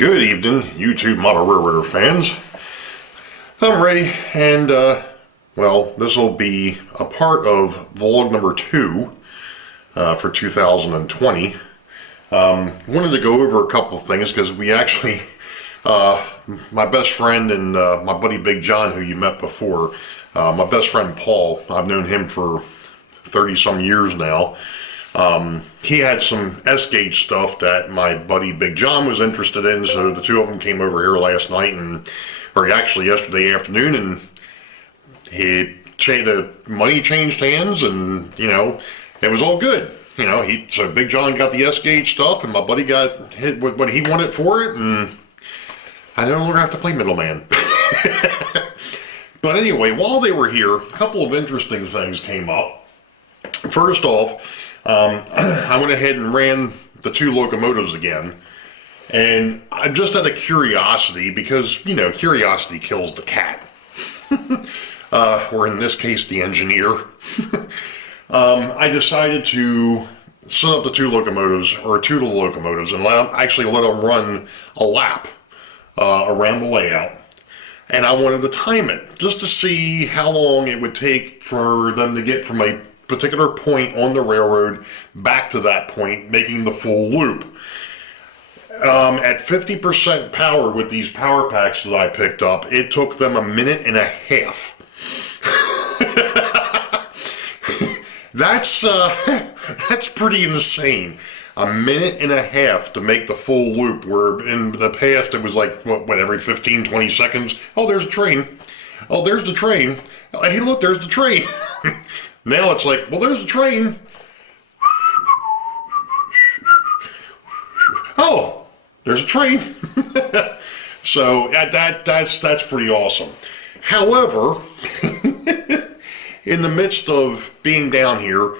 Good evening, YouTube Model Railroader fans. I'm Ray, and well, this will be a part of vlog number 2 for 2020. Wanted to go over a couple of things because we actually, my best friend and my buddy Big John, who you met before, my best friend Paul, I've known him for 30 some years now. He had some S-gauge stuff that my buddy Big John was interested in, so the two of them came over here last night, or actually yesterday afternoon, and the money changed hands, and you know, it was all good. You know, so Big John got the S-gauge stuff, and my buddy got hit with what he wanted for it, and I no longer have to play middleman. But anyway, while they were here, a couple of interesting things came up. First off, I went ahead and ran the 2 locomotives again, and I'm just out of curiosity, because, you know, curiosity kills the cat, or in this case, the engineer. I decided to set up the 2 locomotives, or 2 of the locomotives, and actually let them run a lap around the layout. And I wanted to time it, just to see how long it would take for them to get from a particular point on the railroad back to that point, making the full loop. At 50% power with these power packs that I picked up, it took them 1.5 minutes. That's pretty insane. 1.5 minutes to make the full loop, where in the past it was like, what every 15, 20 seconds? Oh, there's a train. Oh, there's the train. Hey, look, there's the train. Now it's like, well, there's the train. Oh, there's a train. So that's pretty awesome. However, in the midst of being down here,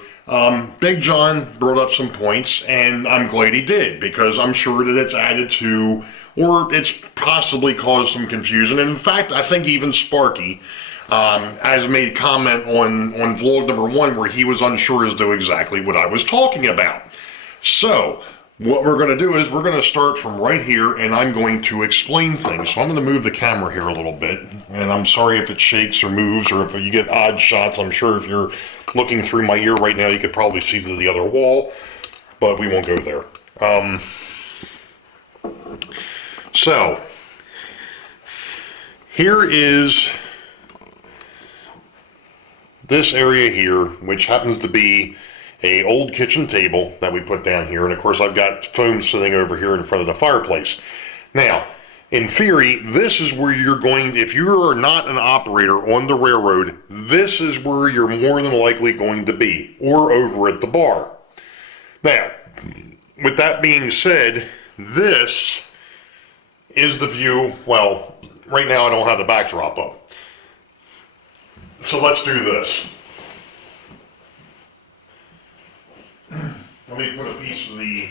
Big John brought up some points, and I'm glad he did, because I'm sure that it's added to, or it's possibly caused some confusion. And in fact, I think even Sparky has made a comment on vlog number 1 where he was unsure as to exactly what I was talking about. So what we're going to do is we're going to start from right here, and I'm going to explain things. So I'm going to move the camera here a little bit, and I'm sorry if it shakes or moves or if you get odd shots. I'm sure if you're looking through my ear right now, you could probably see to the other wall, but we won't go there. So here is this area here, which happens to be a old kitchen table that we put down here, and of course I've got foam sitting over here in front of the fireplace. Now, in theory, this is where you're going, if you are not an operator on the railroad, this is where you're more than likely going to be, or over at the bar. Now, with that being said, this is the view. Well, right now I don't have the backdrop up. So let's do this. Let me put a piece of the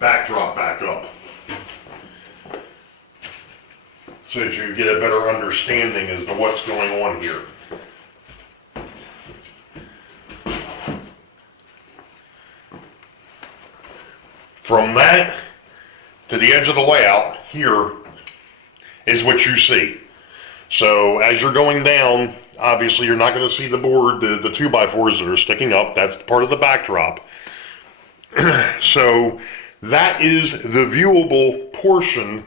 backdrop back up so that you get a better understanding as to what's going on here. From that to the edge of the layout here is what you see. So as you're going down, obviously you're not going to see the board, the 2x4s that are sticking up. That's part of the backdrop. So that is the viewable portion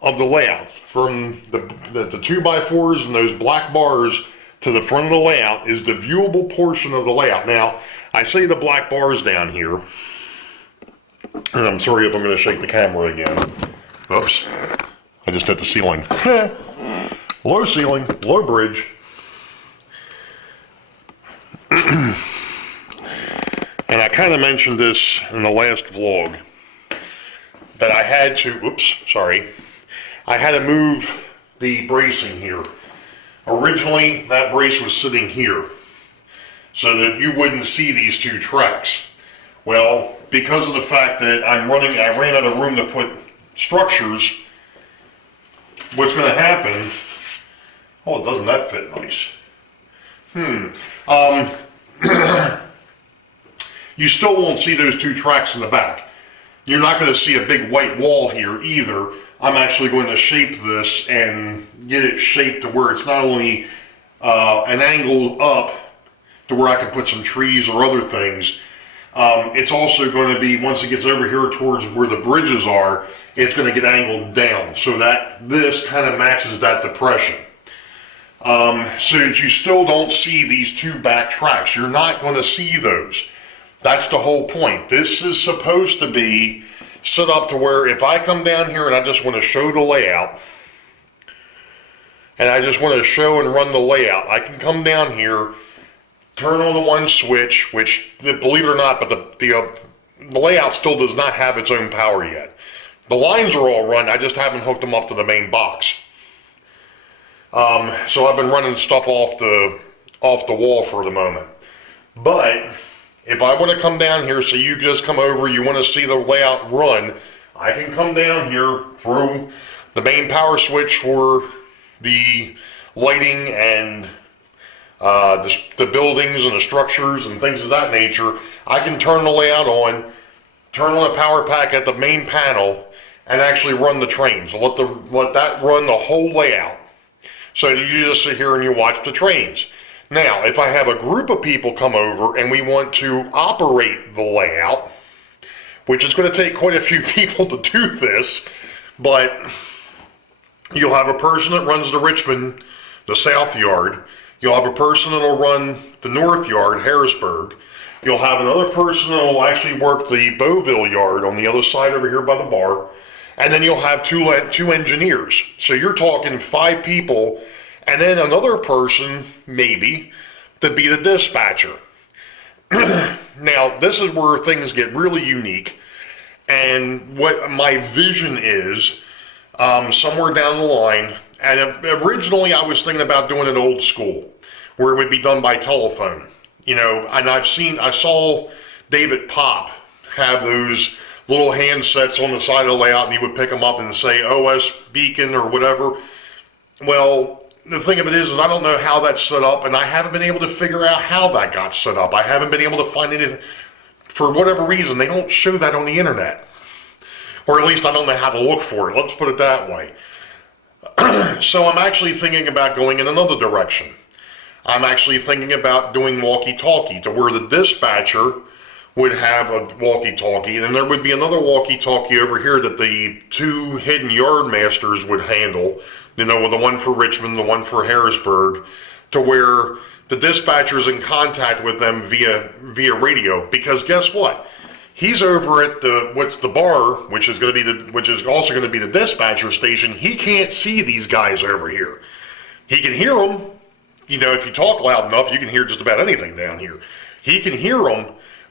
of the layout. From the 2x4s and those black bars to the front of the layout is the viewable portion of the layout. Now, I say the black bars down here, and I'm sorry if I'm going to shake the camera again. Oops, I just hit the ceiling. Low ceiling, low bridge. And I kind of mentioned this in the last vlog, that I had to, I had to move the bracing here. Originally, that brace was sitting here, so that you wouldn't see these 2 tracks. Well, because of the fact that I ran out of room to put structures, what's going to happen, oh, doesn't that fit nice? You still won't see those 2 tracks in the back. You're not going to see a big white wall here either. I'm actually going to shape this and get it shaped to where it's not only an angle up to where I can put some trees or other things. It's also going to be, once it gets over here towards where the bridges are, it's going to get angled down so that this kind of matches that depression. So that you still don't see these two back tracks. You're not going to see those. That's the whole point. This is supposed to be set up to where if I come down here and I just want to show the layout, and I just want to show and run the layout, I can come down here, turn on the one switch, which, believe it or not, but the layout still does not have its own power yet. The lines are all run, I just haven't hooked them up to the main box. So I've been running stuff off the wall for the moment. But if I want to come down here, so you just come over, you want to see the layout run, I can come down here, through the main power switch for the lighting and the buildings and the structures and things of that nature. I can turn the layout on, turn on a power pack at the main panel, and actually run the trains. So let that run the whole layout. So you just sit here and you watch the trains. Now, if I have a group of people come over and we want to operate the layout, which is going to take quite a few people to do this, but you'll have a person that runs the Richmond, the South Yard. You'll have a person that'll run the North Yard, Harrisburg. You'll have another person that'll actually work the Boeville Yard on the other side over here by the bar. And then you'll have two engineers. So you're talking 5 people, and then another person, maybe, to be the dispatcher. Now, this is where things get really unique, and what my vision is, somewhere down the line, and originally I was thinking about doing it old school, where it would be done by telephone. You know, and I saw David Pop have those little handsets on the side of the layout, and he would pick them up and say OS beacon or whatever. Well, the thing of it is I don't know how that's set up, and I haven't been able to figure out how that got set up. I haven't been able to find anything. For whatever reason, they don't show that on the internet. Or at least I don't know how to look for it. Let's put it that way. So I'm actually thinking about going in another direction. I'm actually thinking about doing walkie-talkie, to where the dispatcher would have a walkie-talkie, and then there would be another walkie-talkie over here that the 2 hidden yard masters would handle, you know, the one for Richmond, the one for Harrisburg, to where the dispatcher's in contact with them via radio. Because guess what? He's over at the bar, which is also going to be the dispatcher station. He can't see these guys over here. He can hear them. You know, if you talk loud enough, you can hear just about anything down here. He can hear them,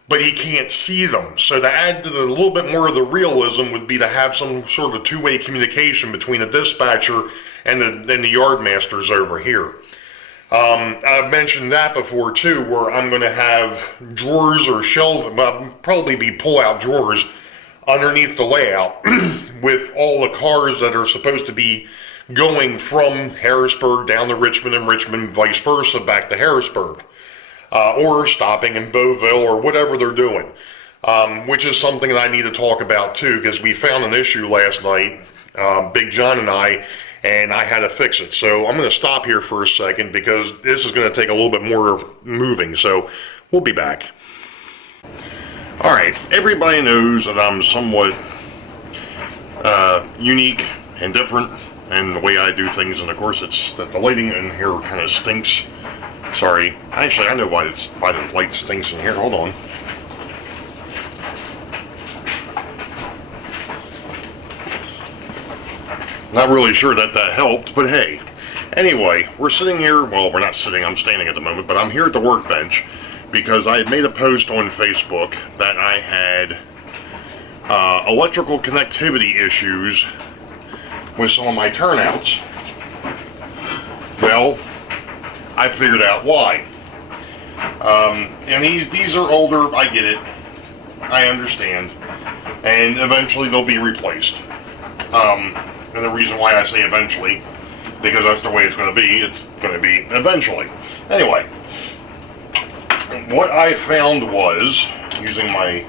but he can't see them. So to add to a little bit more of the realism would be to have some sort of two-way communication between the dispatcher and the yard masters over here. I've mentioned that before too, where I'm going to have drawers or shelves, probably be pull-out drawers underneath the layout with all the cars that are supposed to be going from Harrisburg down to Richmond and Richmond vice versa back to Harrisburg. Or stopping in Boeville or whatever they're doing, which is something that I need to talk about too, because we found an issue last night, Big John and I had to fix it. So I'm going to stop here for a second because this is going to take a little bit more moving, so we'll be back. Alright, everybody knows that I'm somewhat unique and different in the way I do things, and of course it's that the lighting in here kind of stinks. Sorry. Actually, I know why the light stinks in here. Hold on. Not really sure that helped, but hey. Anyway, we're sitting here. Well, we're not sitting. I'm standing at the moment, but I'm here at the workbench because I had made a post on Facebook that I had electrical connectivity issues with some of my turnouts. Well, I figured out why. And these are older, I get it. I understand. And eventually they'll be replaced. And the reason why I say eventually, because that's the way it's going to be. It's going to be eventually. Anyway, what I found was, using my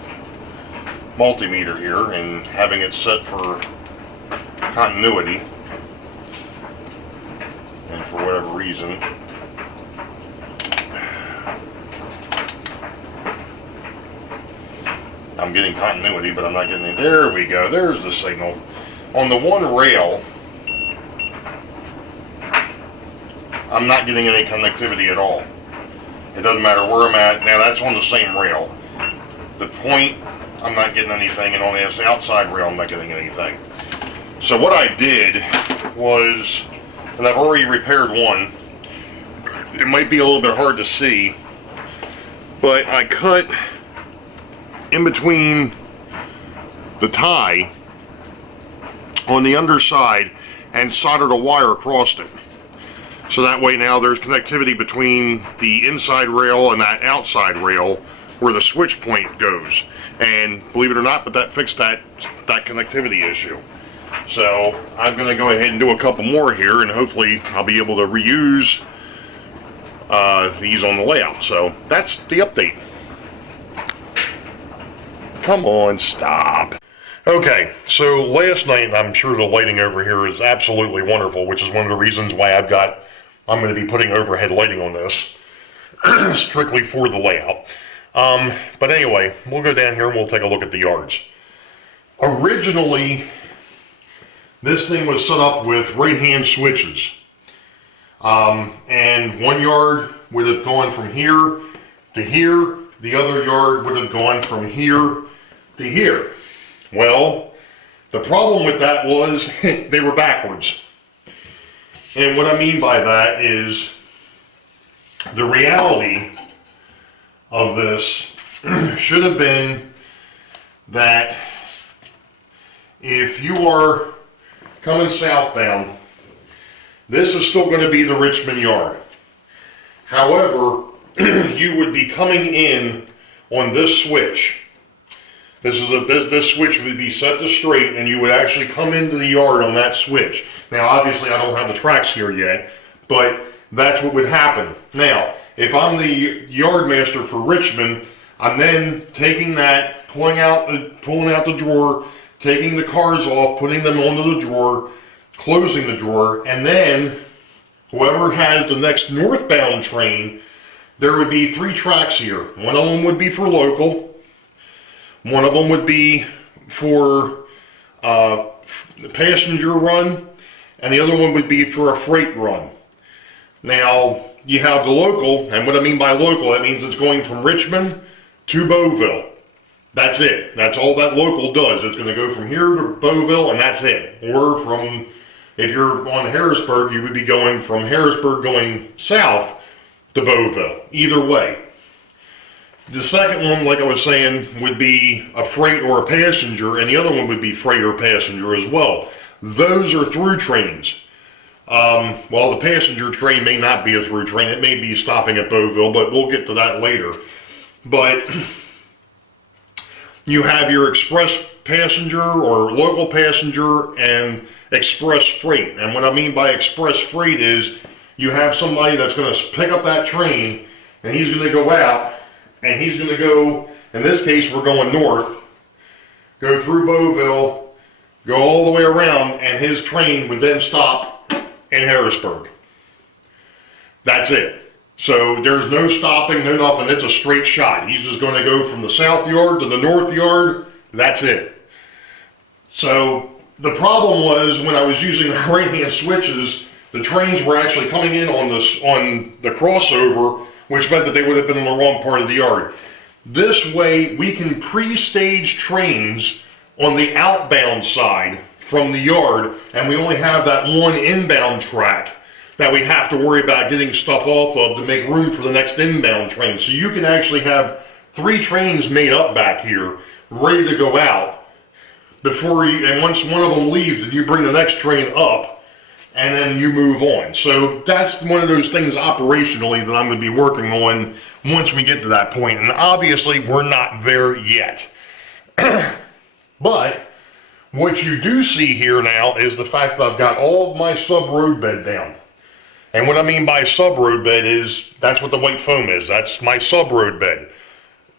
multimeter here and having it set for continuity, and for whatever reason I'm getting continuity, but I'm not getting it. There we go. There's the signal. On the one rail, I'm not getting any connectivity at all. It doesn't matter where I'm at. Now that's on the same rail. The point, I'm not getting anything, and on the outside rail, I'm not getting anything. So what I did was, and I've already repaired one, it might be a little bit hard to see, but I cut in between the tie on the underside and soldered a wire across it. So that way now there's connectivity between the inside rail and that outside rail where the switch point goes. And believe it or not, but that fixed that connectivity issue. So I'm going to go ahead and do a couple more here, and hopefully I'll be able to reuse these on the layout. So that's the update. Come on, stop. Okay, so last night, I'm sure the lighting over here is absolutely wonderful, which is one of the reasons why I'm going to be putting overhead lighting on this, strictly for the layout. But anyway, we'll go down here and we'll take a look at the yards. Originally, this thing was set up with right-hand switches. And one yard would have gone from here to here. The other yard would have gone from here to here. Well, the problem with that was they were backwards. And what I mean by that is the reality of this should have been that if you are coming southbound, this is still going to be the Richmond yard. However, you would be coming in on this switch. This switch would be set to straight, and you would actually come into the yard on that switch. Now, obviously, I don't have the tracks here yet, but that's what would happen. Now, if I'm the yard master for Richmond, I'm then taking that, pulling out the drawer, taking the cars off, putting them onto the drawer, closing the drawer, and then whoever has the next northbound train, there would be 3 tracks here. One of them would be for local. One of them would be for the passenger run, and the other one would be for a freight run. Now, you have the local, and what I mean by local, that means it's going from Richmond to Boeville. That's it. That's all that local does. It's going to go from here to Boeville, and that's it. Or from, if you're on Harrisburg, you would be going from Harrisburg going south to Boeville. Either way. The second one, like I was saying, would be a freight or a passenger, and the other one would be freight or passenger as well. Those are through trains. While the passenger train may not be a through train, it may be stopping at Boeville, but we'll get to that later. But you have your express passenger or local passenger and express freight. And what I mean by express freight is you have somebody that's going to pick up that train, and he's going to go out, and he's going to go, in this case we're going north, go through Boeville, go all the way around, and his train would then stop in Harrisburg. That's it. So there's no stopping, no nothing. It's a straight shot. He's just going to go from the south yard to the north yard. That's it. So the problem was when I was using the right-hand switches, the trains were actually coming in on the crossover, which meant that they would have been in the wrong part of the yard. This way, we can pre-stage trains on the outbound side from the yard, and we only have that one inbound track that we have to worry about getting stuff off of to make room for the next inbound train. So you can actually have 3 trains made up back here, ready to go out, and once one of them leaves, then you bring the next train up, and then you move on. So that's one of those things operationally that I'm going to be working on once we get to that point. And obviously we're not there yet. But what you do see here now is the fact that I've got all of my sub-road bed down. And what I mean by sub-road bed is, that's what the white foam is. That's my sub-road bed.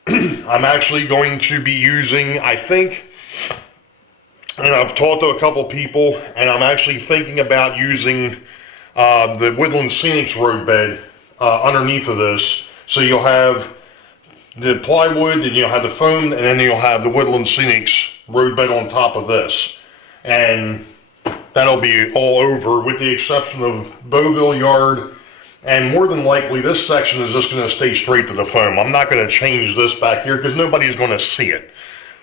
I'm actually going to be using, I think, and I've talked to a couple people, and I'm actually thinking about using the Woodland Scenics road bed underneath of this. So you'll have the plywood, and you'll have the foam, and then you'll have the Woodland Scenics road bed on top of this. And that'll be all over, with the exception of Boeville yard. And more than likely, this section is just going to stay straight to the foam. I'm not going to change this back here because nobody's going to see it.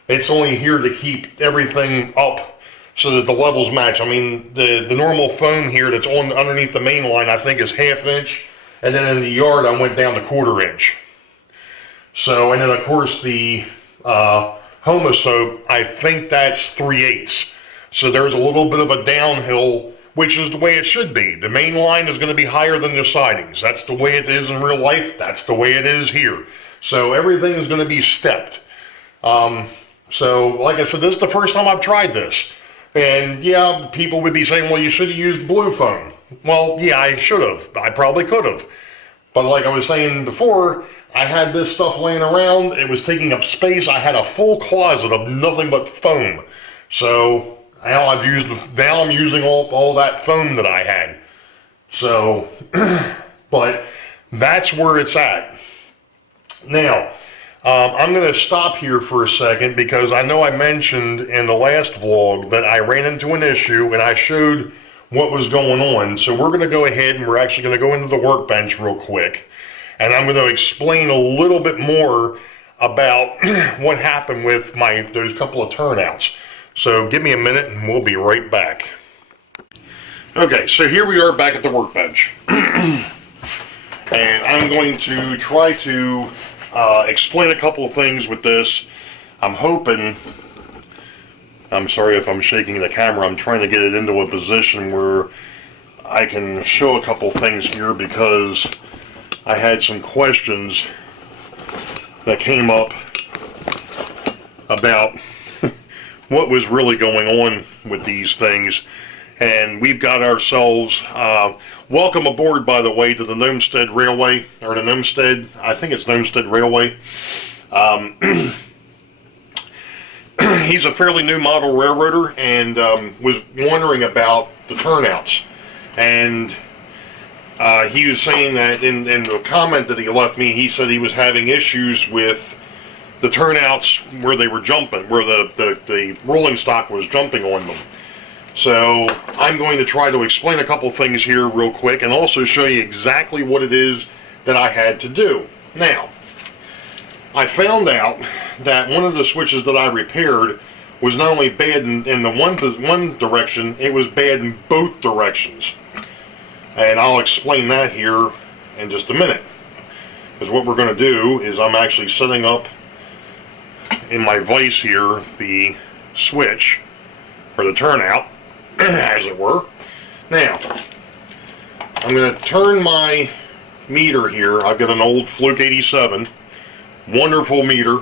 It's only here to keep everything up so that the levels match. I mean, the normal foam here that's on underneath the main line, I think, is 1/2 inch. And then in the yard, I went down to 1/4 inch. So, and then of course the Homa soap, I think that's 3/8. So there's a little bit of a downhill, which is the way it should be. The main line is going to be higher than the sidings. That's the way it is in real life. That's the way it is here. So everything is going to be stepped. So, like I said, this is the first time I've tried this. And yeah, people would be saying, well, you should have used blue foam. Well, yeah, I should have. I probably could have. But like I was saying before, I had this stuff laying around. It was taking up space. I had a full closet of nothing but foam. So now I'm using all that foam that I had. So, but that's where it's at. Now, I'm going to stop here for a second because I know I mentioned in the last vlog that I ran into an issue and I showed what was going on. So we're going to go ahead and we're actually going to go into the Workbench real quick. And I'm going to explain a little bit more about what happened with those couple of turnouts. So give me a minute and we'll be right back. Okay, so here we are back at the Workbench. And I'm going to try to explain a couple of things with this. I'm hoping, I'm sorry if I'm shaking the camera, I'm trying to get it into a position where I can show a couple things here because I had some questions that came up about what was really going on with these things. And we've got ourselves, welcome aboard, by the way, to the Gnomestead Railway, or the Gnomestead, I think it's Gnomestead Railway. He's a fairly new model railroader and was wondering about the turnouts. And he was saying that in the comment that he left me, he said he was having issues with the turnouts where they were jumping, where the rolling stock was jumping on them. So I'm going to try to explain a couple things here real quick and also show you exactly what it is that I had to do. Now, I found out that one of the switches that I repaired was not only bad in the one direction, it was bad in both directions. And I'll explain that here in just a minute. Because what we're going to do is I'm actually setting up in my vise here the switch, or the turnout, as it were. Now, I'm going to turn my meter here. I've got an old Fluke 87. Wonderful meter.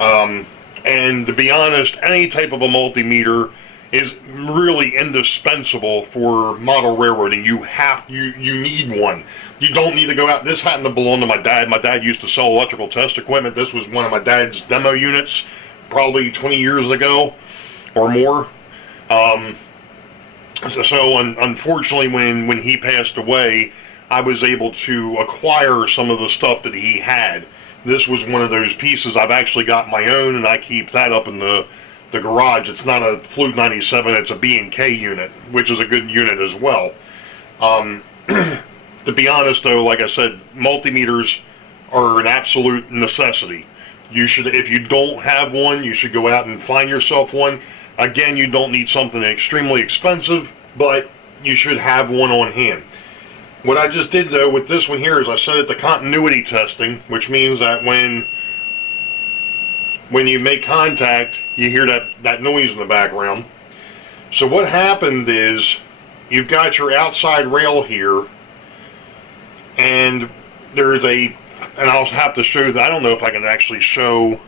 And to be honest, any type of a multimeter is really indispensable for model railroading. You need one. You don't need to go out. This happened to belong to my dad. My dad used to sell electrical test equipment. This was one of my dad's demo units, probably 20 years ago or more. So unfortunately, when he passed away, I was able to acquire some of the stuff that he had. This was one of those pieces. I've actually got my own, and I keep that up in the garage. It's not a Fluke 97, it's a B&K unit, which is a good unit as well. To be honest though, like I said, multimeters are an absolute necessity. You should, if you don't have one, you should go out and find yourself one. Again, you don't need something extremely expensive, but you should have one on hand. What I just did though with this one here is I set it to continuity testing, which means that when you make contact, you hear that noise in the background. So what happened is, you've got your outside rail here, and there's and I'll have to show that. I don't know if I can actually show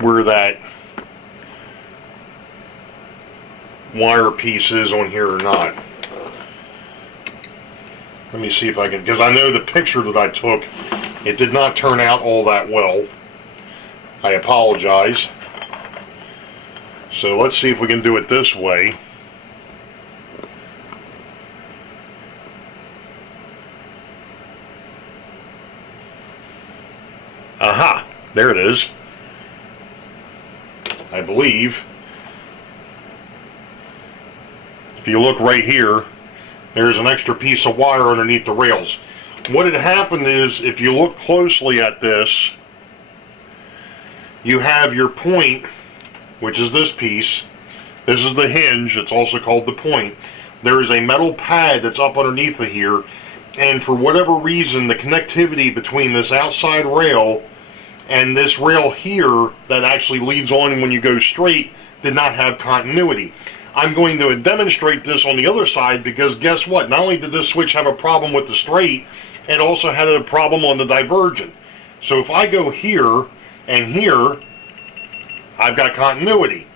where that wire piece is on here or not. Let me see if I can, because I know the picture that I took, it did not turn out all that well. I apologize. So let's see if we can do it this way. Aha, there it is. I believe. If you look right here, there's an extra piece of wire underneath the rails. What had happened is, if you look closely at this, you have your point, which is this piece. This is the hinge. It's also called the point. There is a metal pad that's up underneath of here, and for whatever reason, the connectivity between this outside rail and this rail here that actually leads on when you go straight did not have continuity. I'm going to demonstrate this on the other side, because guess what? Not only did this switch have a problem with the straight, it also had a problem on the divergent. So if I go here and here, I've got continuity.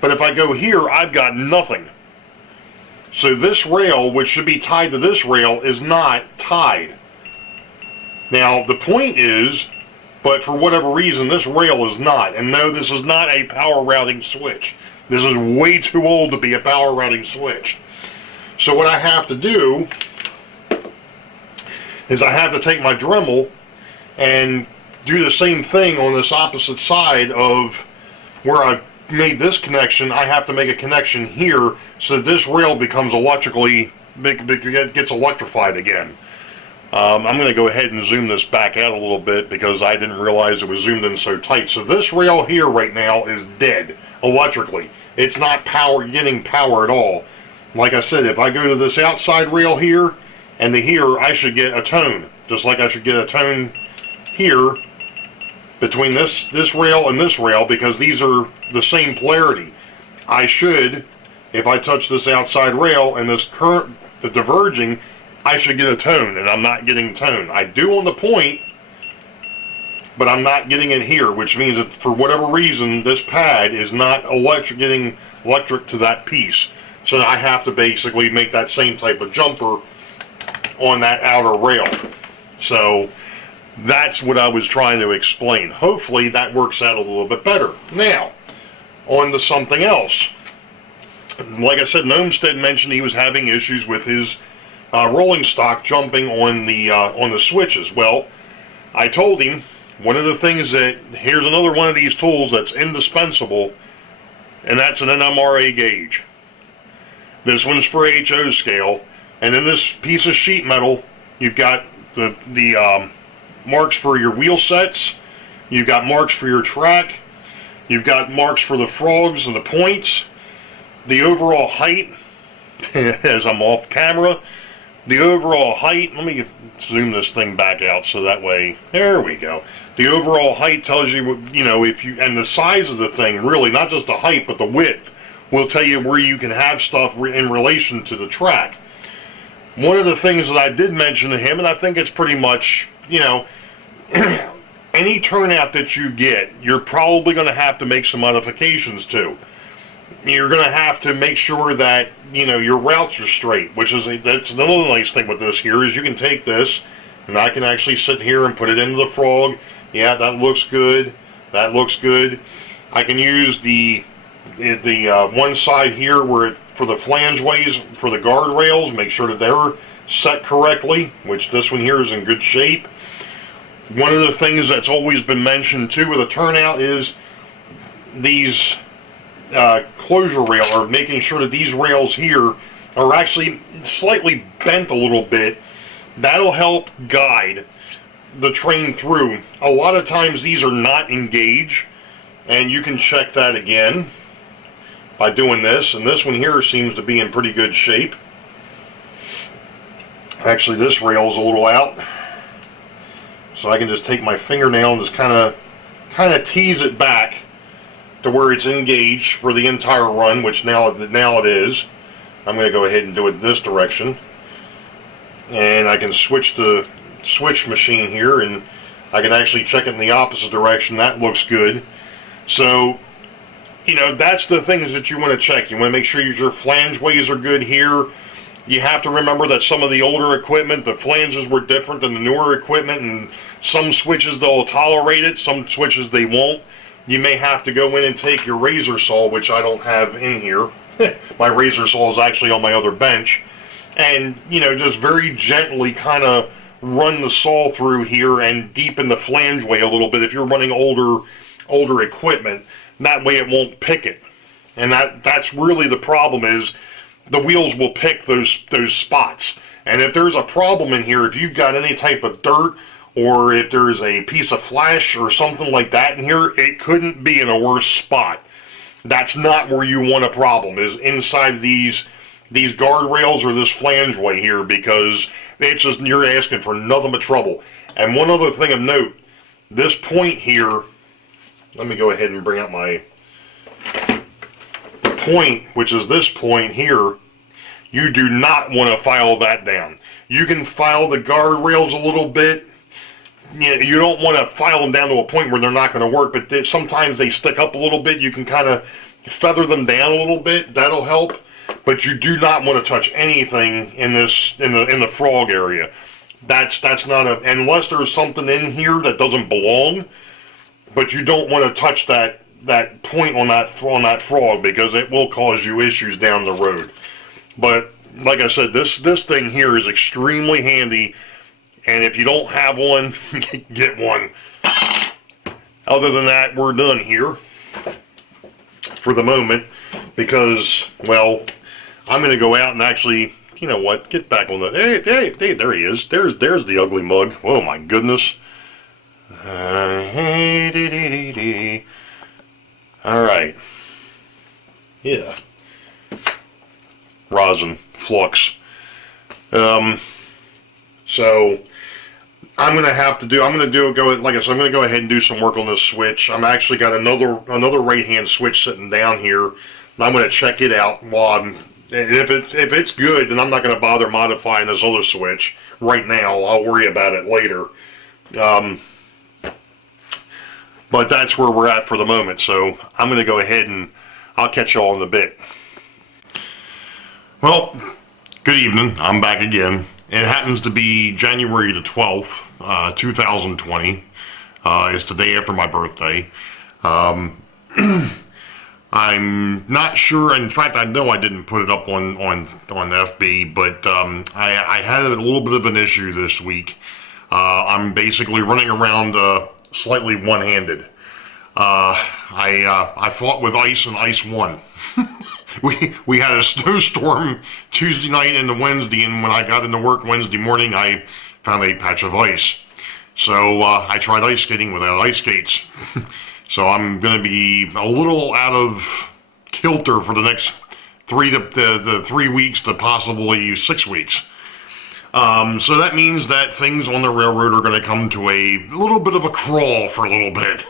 But if I go here, I've got nothing. So this rail, which should be tied to this rail, is not tied. Now, the point is, but for whatever reason, this rail is not. And no, this is not a power routing switch. This is way too old to be a power routing switch. So what I have to do is I have to take my Dremel and do the same thing on this opposite side of where I made this connection. I have to make a connection here so that this rail becomes gets electrified again. I'm going to go ahead and zoom this back out a little bit because I didn't realize it was zoomed in so tight. So this rail here right now is dead electrically. It's not getting power at all. Like I said, if I go to this outside rail here and to here, I should get a tone. Just like I should get a tone here between this rail and this rail, because these are the same polarity. I should, if I touch this outside rail and this current, the diverging, I should get a tone, and I'm not getting tone. I do on the point, but I'm not getting it here, which means that for whatever reason, this pad is not getting electric to that piece. So I have to basically make that same type of jumper on that outer rail. So that's what I was trying to explain. Hopefully that works out a little bit better. Now, on to something else. Like I said, Gnomestead mentioned he was having issues with his rolling stock jumping on the switches. Well, I told him one of the things here's another one of these tools that's indispensable, and that's an NMRA gauge. This one's for HO scale, and in this piece of sheet metal, you've got the marks for your wheel sets, you've got marks for your track, you've got marks for the frogs and the points, the overall height, as I'm off camera, the overall height, let me zoom this thing back out so that way, there we go. The overall height tells you, and the size of the thing, really, not just the height, but the width, will tell you where you can have stuff in relation to the track. One of the things that I did mention to him, and I think it's pretty much, any turnout that you get, you're probably going to have to make some modifications to. You're going to have to make sure that, your routes are straight, that's another nice thing with this here, is you can take this, and I can actually sit here and put it into the frog. Yeah, that looks good. That looks good. I can use the one side here for the flangeways, for the guardrails, make sure that they're set correctly, which this one here is in good shape. One of the things that's always been mentioned too with a turnout is these closure rail, or making sure that these rails here are actually slightly bent a little bit. That'll help guide the train through. A lot of times these are not engaged, and you can check that again by doing this, and this one here seems to be in pretty good shape. Actually, this rail is a little out, so I can just take my fingernail and just kind of tease it back to where it's engaged for the entire run, which now it is. I'm going to go ahead and do it this direction, and I can switch the switch machine here, and I can actually check it in the opposite direction. That looks good. So, that's the things that you want to check. You want to make sure your flangeways are good here. You have to remember that some of the older equipment, the flanges were different than the newer equipment, and some switches they'll tolerate it, some switches they won't. You may have to go in and take your razor saw, which I don't have in here. My razor saw is actually on my other bench. And, you know, just very gently kind of run the saw through here and deepen the flange way a little bit if you're running older equipment. That way it won't pick it. And that's really the problem, is the wheels will pick those spots. And if there's a problem in here, if you've got any type of dirt, or if there's a piece of flesh or something like that in here, it couldn't be in a worse spot. That's not where you want a problem, is inside these guardrails or this flangeway here, because it's just, you're asking for nothing but trouble. And one other thing of note, this point here, let me go ahead and bring out my point, which is this point here. You do not want to file that down. You can file the guardrails a little bit. You don't want to file them down to a point where they're not going to work, but sometimes they stick up a little bit. You can kind of feather them down a little bit. That'll help. But you do not want to touch anything in the frog area. That's not unless there's something in here that doesn't belong. But you don't want to touch that point on that frog, because it will cause you issues down the road. But like I said, this thing here is extremely handy, and if you don't have one, get one. Other than that, we're done here for the moment, because, well, I'm going to go out and actually, you know what, get back on the, hey, there he is. There's the ugly mug. Oh my goodness. Alright. Yeah. Rosin. Flux. So, I'm going to go ahead and do some work on this switch. I'm actually got another right-hand switch sitting down here. I'm going to check it out if it's good, then I'm not going to bother modifying this other switch right now. I'll worry about it later. But that's where we're at for the moment. So I'm going to go ahead and I'll catch y'all in a bit. Well, good evening. I'm back again. It happens to be January the 12th, 2020. It's the day after my birthday. I'm not sure. In fact, I know I didn't put it up on FB, but I had a little bit of an issue this week. I'm basically running around slightly one-handed. I fought with ice and ice won. We had a snowstorm Tuesday night into Wednesday, and when I got into work Wednesday morning, I found a patch of ice. So I tried ice skating without ice skates. So I'm going to be a little out of kilter for the next 3 weeks to possibly 6 weeks. So that means that things on the railroad are going to come to a little bit of a crawl for a little bit.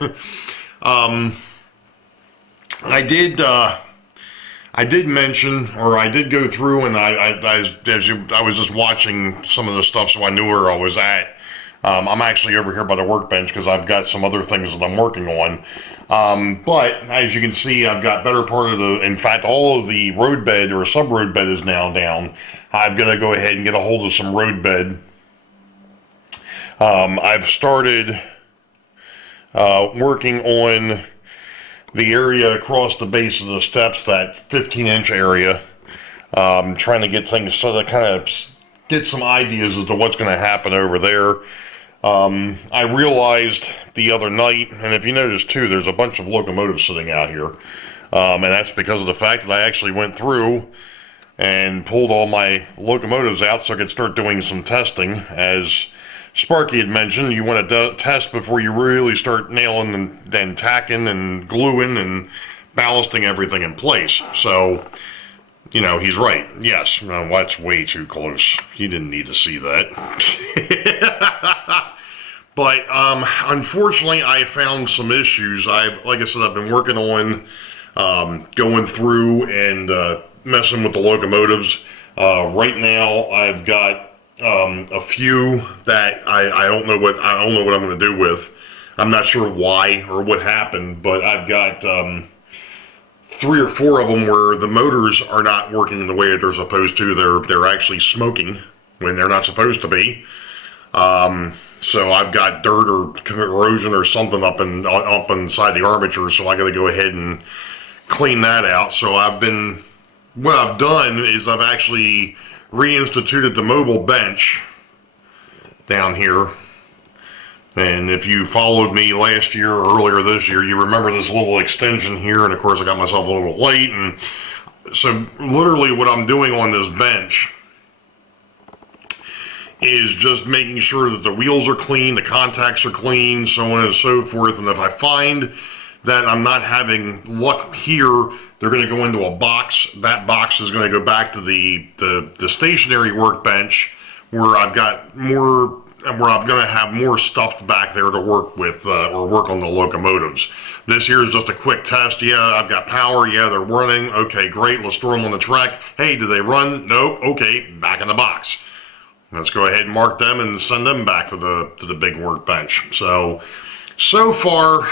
I did mention, or I did go through, and I was just watching some of the stuff, so I knew where I was at. I'm actually over here by the workbench because I've got some other things that I'm working on. But as you can see, I've got better part of in fact, all of the road bed or sub-road bed is now down. I'm going to go ahead and get a hold of some road bed. I've started working on the area across the base of the steps, that 15-inch area. Trying to get things so that kind of get some ideas as to what's going to happen over there. I realized the other night, and if you notice too, there's a bunch of locomotives sitting out here. And that's because of the fact that I actually went through and pulled all my locomotives out so I could start doing some testing. As Sparky had mentioned, you want to test before you really start nailing and then tacking and gluing and ballasting everything in place. So, you know, he's right. Yes, no, that's way too close. You didn't need to see that. But unfortunately, I found some issues. Like I said, I've been working on going through and messing with the locomotives. Right now, I've got a few that I don't know what I'm going to do with. I'm not sure why or what happened, but I've got 3 or 4 of them where the motors are not working the way that they're supposed to. They're actually smoking when they're not supposed to be. So I've got dirt or corrosion or something up inside the armature, so I got to go ahead and clean that out. So what I've done is I've actually reinstituted the mobile bench down here. And if you followed me last year or earlier this year, you remember this little extension here, and of course I got myself a little late, and so literally what I'm doing on this bench is just making sure that the wheels are clean, the contacts are clean, so on and so forth. And if I find that I'm not having luck here, they're going to go into a box. That box is going to go back to the stationary workbench where I've got more, and where I'm going to have more stuff back there to work with or work on the locomotives. This here is just a quick test. Yeah, I've got power. Yeah, they're running. Okay, great. Let's throw them on the track. Hey, do they run? Nope. Okay, back in the box. Let's go ahead and mark them and send them back to the big workbench. So far,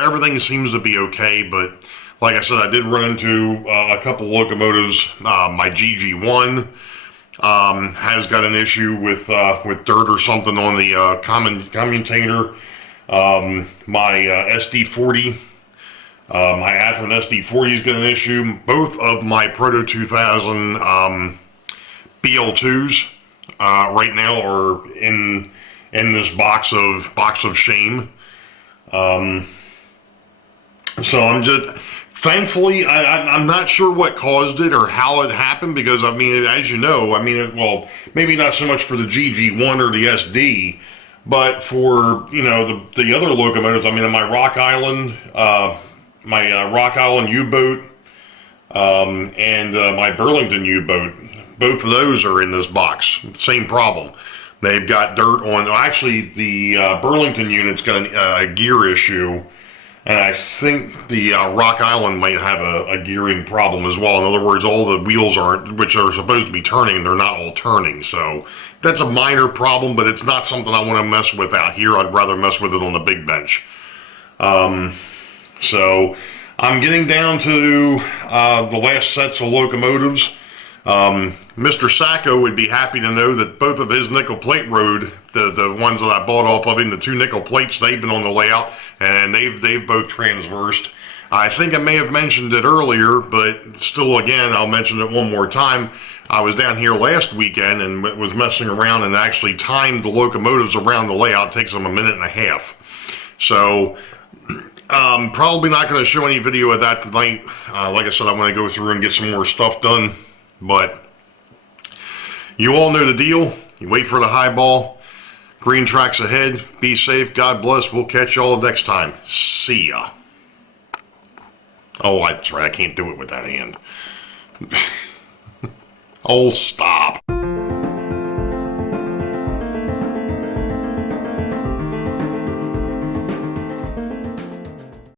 everything seems to be okay, but like I said, I did run into a couple locomotives. My GG1 has got an issue with dirt or something on the commutator. My SD40, my Atron SD40 has got an issue. Both of my Proto 2000 BL2s right now are in this box of shame. So I'm just, thankfully, I'm not sure what caused it or how it happened, because I mean, as you know, I mean, well, maybe not so much for the GG1 or the SD, but for, you know, the other locomotives. I mean, my Rock Island, U-boat, and my Burlington U-boat, both of those are in this box. Same problem. They've got dirt on. Actually, the Burlington unit's got a gear issue, and I think the Rock Island might have a gearing problem as well. In other words, all the wheels which are supposed to be turning, they're not all turning. So that's a minor problem, but it's not something I want to mess with out here. I'd rather mess with it on the big bench. So I'm getting down to the last sets of locomotives. Mr. Sacco would be happy to know that both of his nickel plate road, the ones that I bought off of him, the 2 nickel plates, they've been on the layout, and they've both transversed. I think I may have mentioned it earlier, but still, again, I'll mention it one more time. I was down here last weekend and was messing around and actually timed the locomotives around the layout. It takes them 1.5 minutes. So probably not going to show any video of that tonight. Like I said, I want to go through and get some more stuff done. But you all know the deal. You wait for the high ball. Green tracks ahead. Be safe. God bless. We'll catch y'all next time. See ya. Oh, that's right. I can't do it with that hand. Oh, stop.